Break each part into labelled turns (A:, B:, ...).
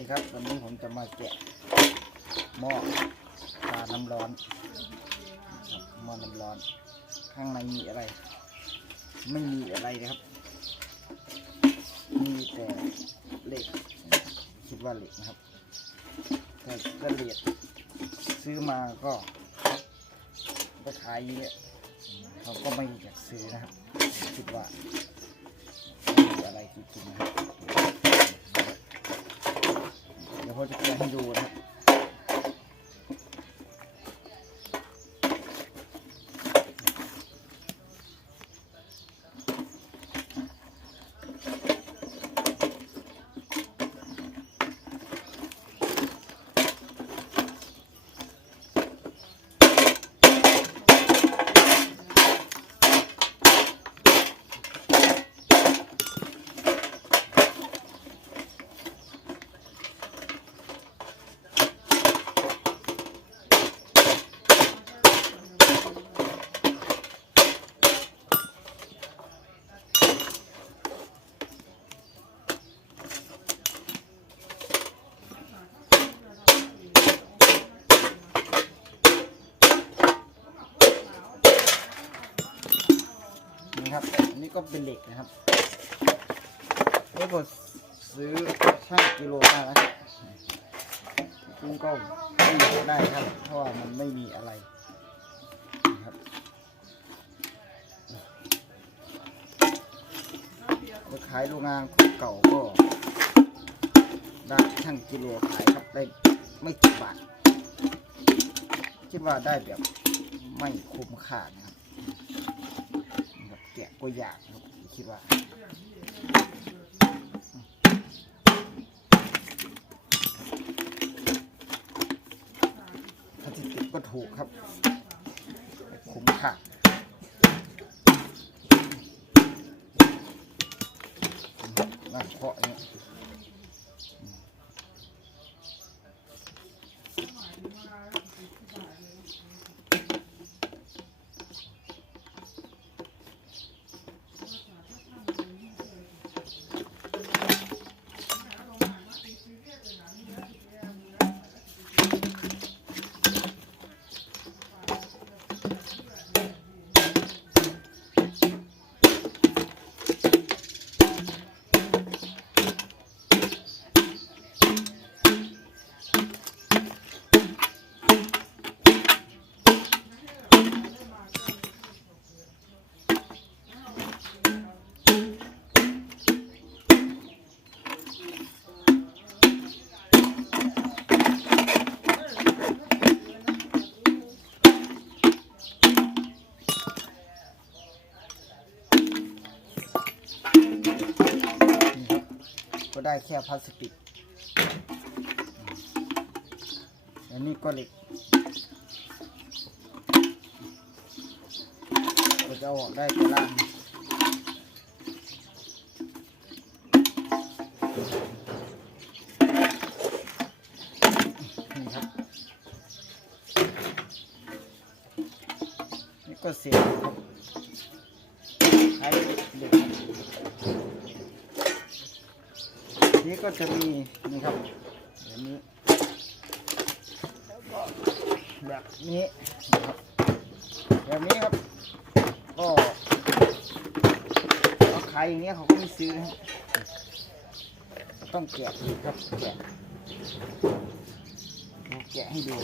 A: ดีครับวันนี้ผมจะมาแกะหม้อปลาน้ำร้อนหม้อน้ำร้อน ข้างในมีอะไร ไม่มีอะไรนะครับ มีแต่เหล็ก คิดว่าเหล็กนะครับแต่ถ้าเหล็กซื้อมาก็ไปขายเยอะเขาก็ไม่อยากซื้อนะครับ คิดว่าไม่มีอะไรจริงๆนะครับ เดี๋ยวผมจะแกะให้ดูนะครับ นี่ครับ อันนี้ก็เป็นเหล็กนะครับนี่ก็ซื้อช่างกิโลมาแล้วครับจริงก็ไม่ได้ครับ เพราะว่ามันไม่มีอะไรนะครับขายโรงงานเก่าก็ได้ช่างกิโลขายครับได้ไม่กี่บาทคิดว่าได้แบบไม่คุ้มค่านะ แกะก็ยากครับคิดว่าถ้าติดก็ถูกครับ คุ้มค่า ครับก็ได้แค่พลาสติกอันนี้ก็เหล็กก็จะเอาอกได้แต่ล่างนี่ครับนี่ก็เสียบครับใช้เหล็กครับ นี้ก็จะมีนี่ครับแบบนี้แล้วก็แบบนี้นะครับแบบนี้ครับก็ขายอย่างเงี้ยเขาก็ไม่ซื้อนะครับต้องแกะอีกครับแกะแกะให้ดู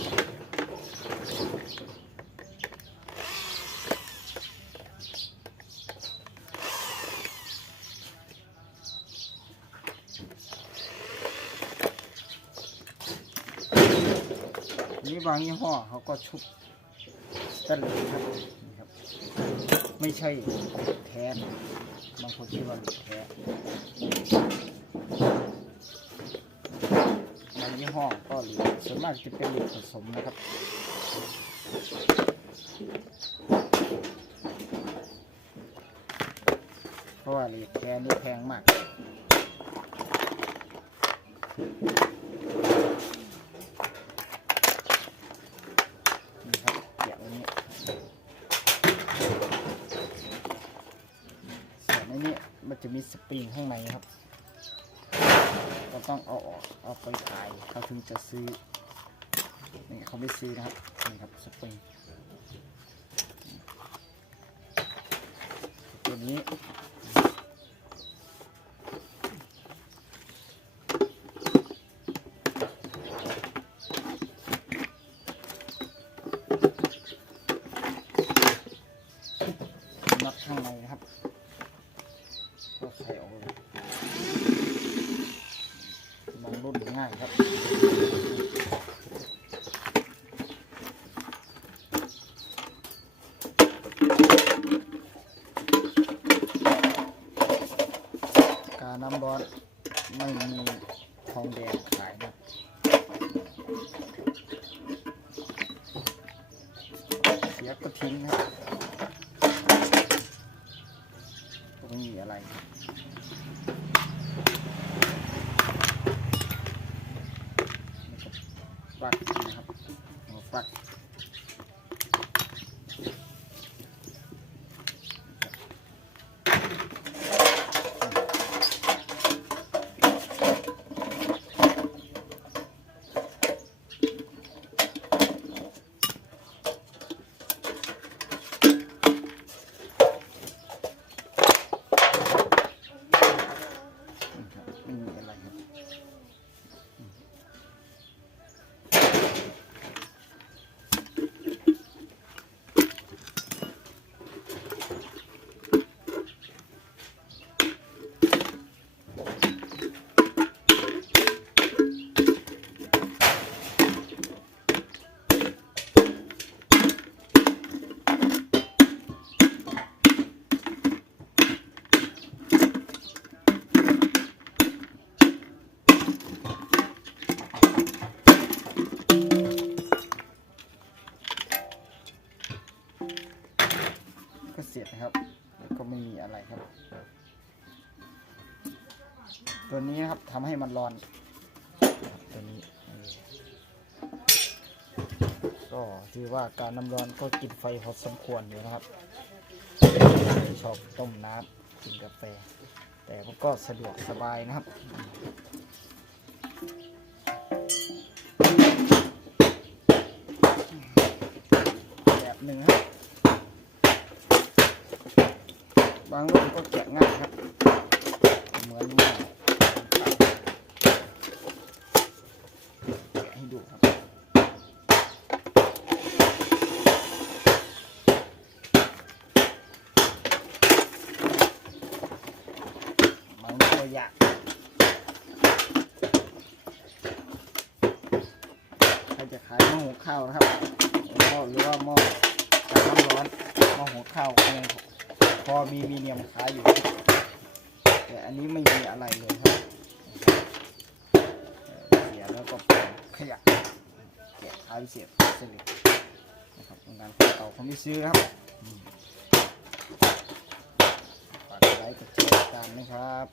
A: อันนี้บางยี่ห้อเขาก็ชุบตันเลสครับนี่ครับ ไม่ใช่แท้นบางคนคิดว่าแท้บางยี่ห้อก็เหล็กส่วนมากจะเป็นเหล็กผสมนะครับเพราะว่าเหล็กแท้นี่แพงมาก นี่ครับเกี่ยวอันนี้ส่วนอันนี้ มีสปริงข้างในครับก็ต้องเอาออกเอาไปขายเขาถึงจะซื้อนี่เขาไม่ซื้อนะครับนี่ครับสปริงตัวนี้น็อตข้างในนะครับก็ใส่ออกเลยมองรุ่นง่ายครับ กาน้ำร้อนไม่มีทองแดงขายนะเสียก็ทิ้งนะครับก็ไม่มีอะไรครั ก็เสร็จนะครับ แล้วก็ไม่มีอะไรครับ ตัวนี้นะครับทำให้มันร้อนตัวนี้ก็ถือว่าการน้ำร้อนก็กินไฟพอสมควรอยู่นะครับ ชอบต้มน้ำกินกาแฟ แต่มันก็สะดวกสบายนะครับแบบหนึ่งครับ บางรุ่นก็แกะง่ายครับ เหมือนหม้แกะให้ดูครับบางตัวอยากใครจะขายหม้อหุงข้าวนะครับหม้อหรือว่าหม้อน้ำร้อนหม้อหุงข้าวก็ยัง พอมีมีเนียมขายอยู่ แต่อันนี้ไม่มีอะไรเลยครับเสียแล้วก็เป็นขยะแกะขายเสียบเสร็จนะครับโรงงานเก่าเขาไม่ซื้อครับอืมฝากไลค์กดแชร์ตามนะครับ